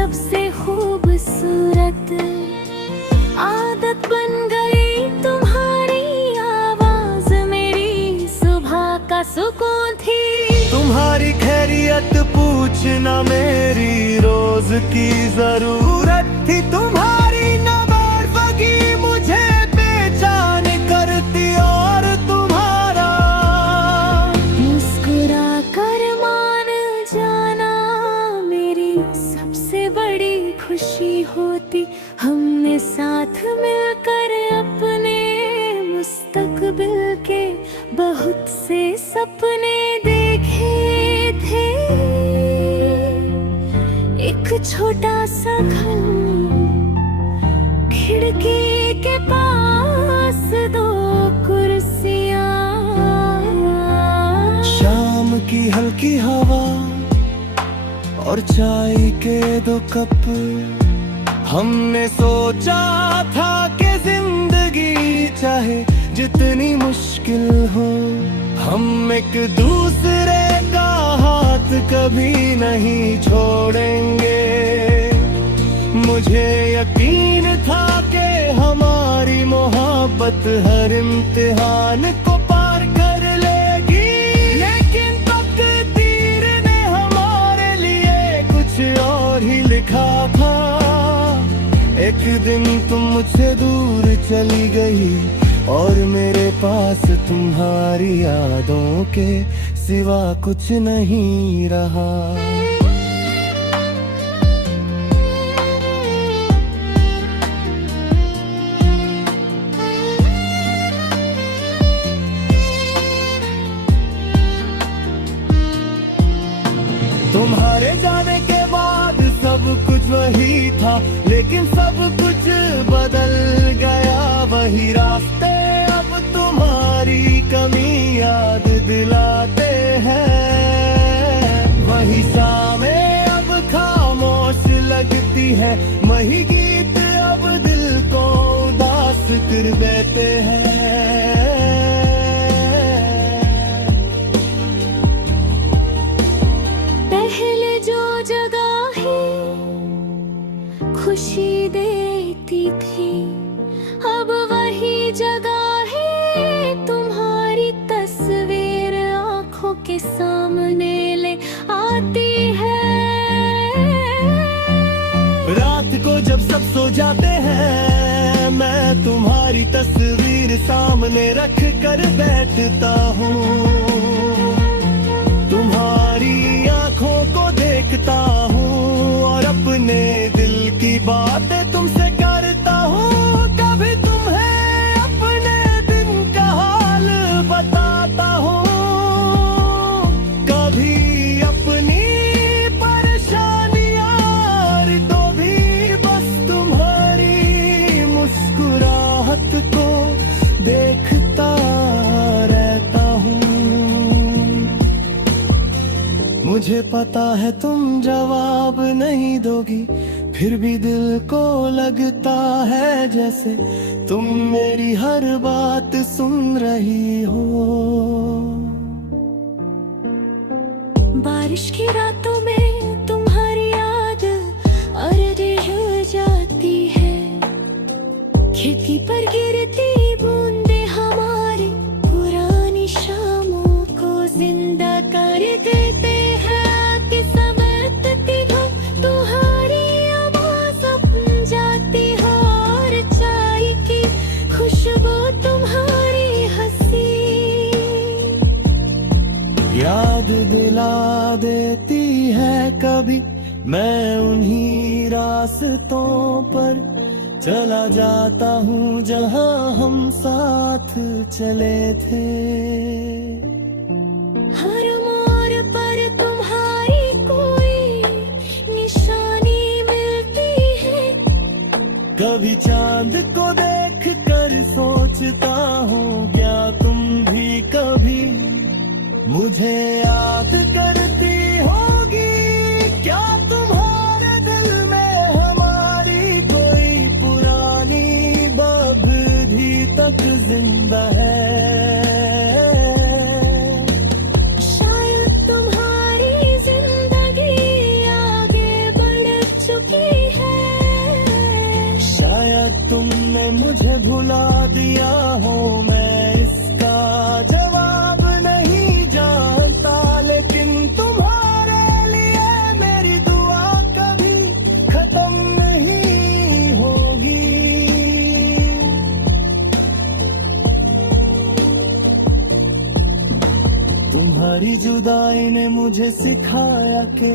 सबसे खूबसूरत। आदत बन गई तुम्हारी आवाज मेरी सुबह का सुकून थी। तुम्हारी खैरियत पूछना मेरी रोज की जरूरत थी। तुम्हारी नवाज़गी मुझे बेचैन करती और तुम्हारा मुस्कुरा कर मान जाना मेरी सबसे बड़ी खुशी होती। हमने साथ मिलकर अपने मुस्तकबिल के बहुत से सपने देखे थे। एक छोटा सा घर, खिड़की के पास दो कुर्सियां, शाम की हल्की हवा और चाय के 2 कप। हमने सोचा था कि जिंदगी चाहे जितनी मुश्किल हो, हम एक दूसरे का हाथ कभी नहीं छोड़ेंगे। मुझे यकीन था कि हमारी मोहब्बत हर इम्तिहान को पार कर लेगी। लेकिन तकदीर ने हमारे लिए कुछ और ही लिखा था। एक दिन तुम मुझसे दूर चली गई और मेरे पास तुम्हारी यादों के सिवा कुछ नहीं रहा। तुम्हारे जाने के बाद सब कुछ वही था, लेकिन सब कुछ बदल गया। वही रास्ते अब तुम्हारी कमी याद दिलाते हैं। वही शामें अब खामोश लगती है। वही गीत अब दिल को उदास कर देते हैं। पहले जो जगह है खुशी देती थी, अब वही जगह है तुम्हारी तस्वीर आंखों के सामने ले आती है। रात को जब सब सो जाते हैं, मैं तुम्हारी तस्वीर सामने रख कर बैठता हूँ। तुम्हारी आंखों को देखता हूँ और अपने दिल की बातें तुमसे करता हूँ। कभी तुम्हें अपने दिन का हाल बताता हूँ, कभी अपनी परेशानियाँ, और तो भी बस तुम्हारी मुस्कुराहट को देखता रहता हूँ। मुझे पता है तुम जवाब नहीं दोगी, फिर भी दिल को लगता है जैसे तुम मेरी हर बात सुन रही हो। बारिश की रातों में तुम्हारी याद अरदे हो जाती है। खिड़की पर गिरती बूंदे हमारी पुरानी शामों को जिंदा कर देते हैं। कि समझती हो तुम्हारी आवाज़ अपनी जाती हो और चाय की खुशबू तुम्हारी हंसी याद दिला देती है कभी। मैं उन्हीं रास्तों पर चला जाता हूँ जहाँ हम साथ चले थे। हर मोड़ पर तुम्हारी कोई निशानी मिलती है। कभी चांद को देख कर सोचता हूँ, क्या तुम भी कभी मुझे याद करती होगी। क्या तुम्हारे दिल में हमारी कोई पुरानी बबधी तक जिंदा है। शायद तुम्हारी जिंदगी आगे बढ़ चुकी मुझे सिखाया कि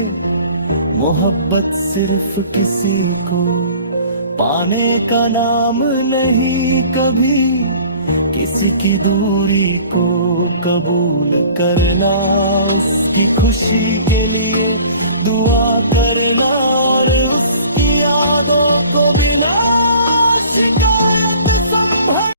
मोहब्बत सिर्फ किसी को पाने का नाम नहीं, कभी किसी की दूरी को कबूल करना, उसकी खुशी के लिए दुआ करना और